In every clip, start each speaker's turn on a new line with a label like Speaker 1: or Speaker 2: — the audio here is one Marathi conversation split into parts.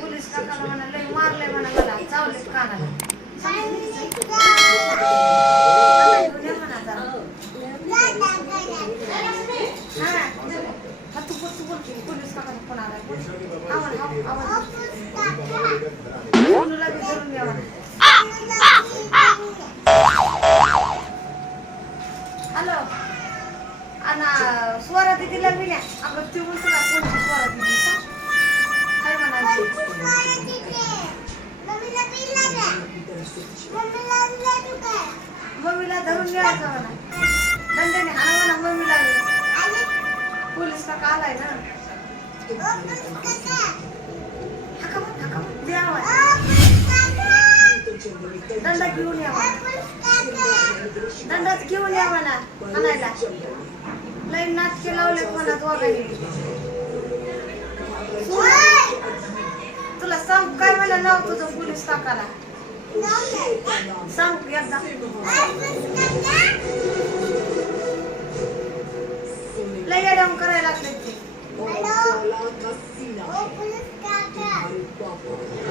Speaker 1: पोलीस काकाला म्हणा लय मारलंय म्हणा मला चावले कानाला आता घेऊन ये म्हणा जरा. हा. हा, तू बोल, तू बोल की, पोलीस काकाला फोन आलाय. बोल. आवाज, आवाज, आवाज. मुलीला बी धरून घ्या म्हणा. हॅलो आणि स्वरा दिदीला बी न्या अगं ती म्हणतो ना कोणती स्वरा दिदी मम्मीला धरून घ्यायचं म्हणा. दंड्याने हाणा म्हणा मम्मीला पोलीस काका आलाय ना. दंडा घेऊन या दंडाच घेऊन या मला हाणायला लय नाटके लावले म्हणा दोघांनी. तुला सांग काय म्हणा नाव तुझं पोलीस काकाला? सांग एकदा लय येड्याम करायला लागले ते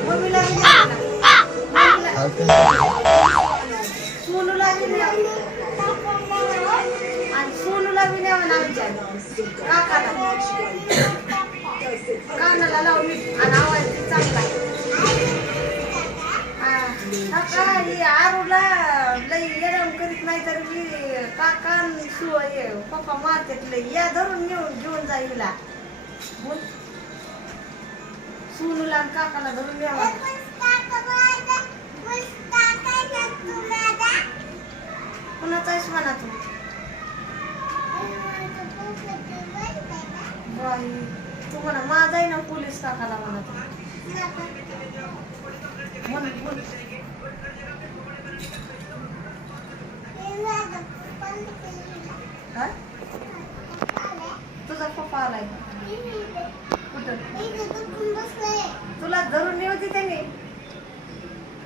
Speaker 1: मम्मीला सोनूला. आणि सोनूला बी द्या म्हणा आमच्या काकाला कानाला लावली आणि आवाज चांगला हा. काका ही आरूला लई येडम करीत नाही तर मी काका शिव पप्पा मारतात लई. या धरून नेऊन घेऊन जा हिला. बोल. सोनूला काकाला धरून न्यावा कुणाचा आहेस म्हणा तू? बाई तू म्हणा माझा आहे ना पोलीस काकाला म्हणा तू. म्हण बोल हा? तुझा पप्पा आलाय कुठं तुला धरून नेवती त्याने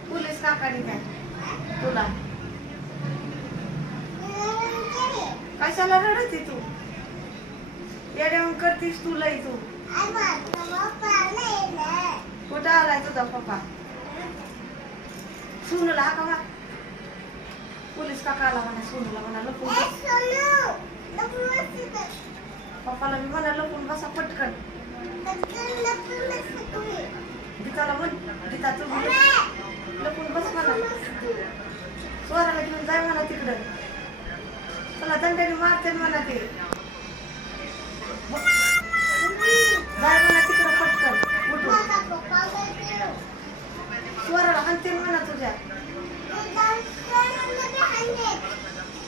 Speaker 1: पोलीस काकाने काय तुला. कशाला रडते तू? येड्यावून करतीस तू लई तू. कुठं आलाय तुझा पप्पा? सोनूला हा का पोलीस काका आला म्हणा सोनूला म्हणा लपून जाय म्हणा तिकडं. तुला दंड्याने मारते म्हणा ते. जाय म्हणा तिकडं पटकन उठून. स्वराला म्हणा तुझ्या.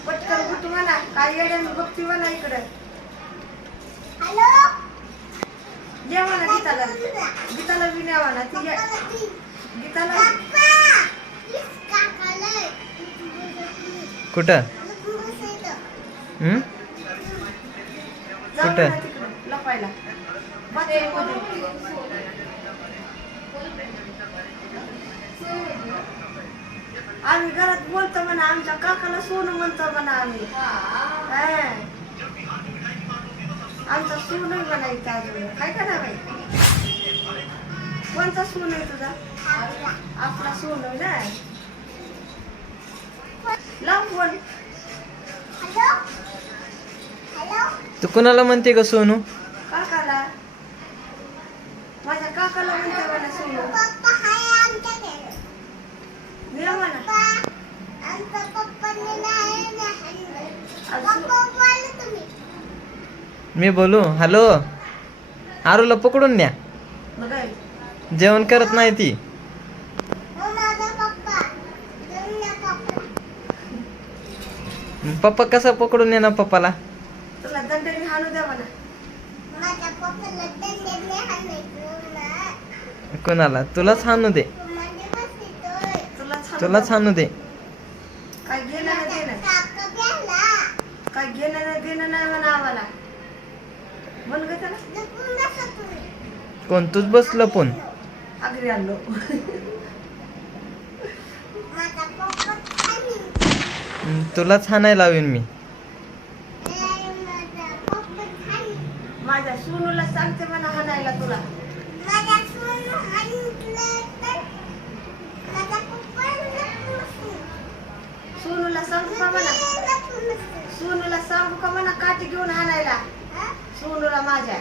Speaker 1: पटकन उठ म्हणा काय येड्याने बघती म्हणा इकडं. ये म्हणा गीताला. गीताला बी म्हणा ती गीताला
Speaker 2: कुठं? कुठं?
Speaker 1: लपायला आम्ही घरात बोलतो म्हणा आमच्या काकाला सोनू म्हणतो म्हणा आम्ही. आमचं सोनं म्हणायचं अजून काय करावं कोणता सोन आहे तुझा? आपला सोनू ना?
Speaker 2: तू कुणाला म्हणते का सोनू?
Speaker 1: काकाला. माझ्या काकाला म्हणते मला सोनू. ये म्हणा.
Speaker 2: मी बोलू? हॅलो? आरूला पकडून न्या.
Speaker 1: बघाय
Speaker 2: जेवण करत नाही ती. पप्पा कसा पकडून नेणार पप्पाला?
Speaker 1: तुला दंडने हाणू द्या म्हणा.
Speaker 2: कोणाला? तुलाच हाणू दे.
Speaker 1: तुला
Speaker 2: तुलाच हाणू दे.
Speaker 1: काय घेणं नाही देणं. काय घेणं नाही देणं नाही म्हणा आम्हाला. बोल ग त्याला.
Speaker 2: कोण? तूच बसलं पण
Speaker 1: अगदी आणलो
Speaker 2: तुलाच हाणाय लावेन मी.
Speaker 1: माझ्या सोनूला सांगते तुला. सोनूला सांगू
Speaker 3: का म्हणा? सांगू का म्हणा घेऊन माझ्या.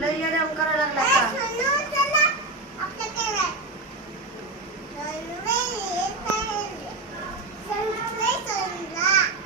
Speaker 3: लय करायला लागला का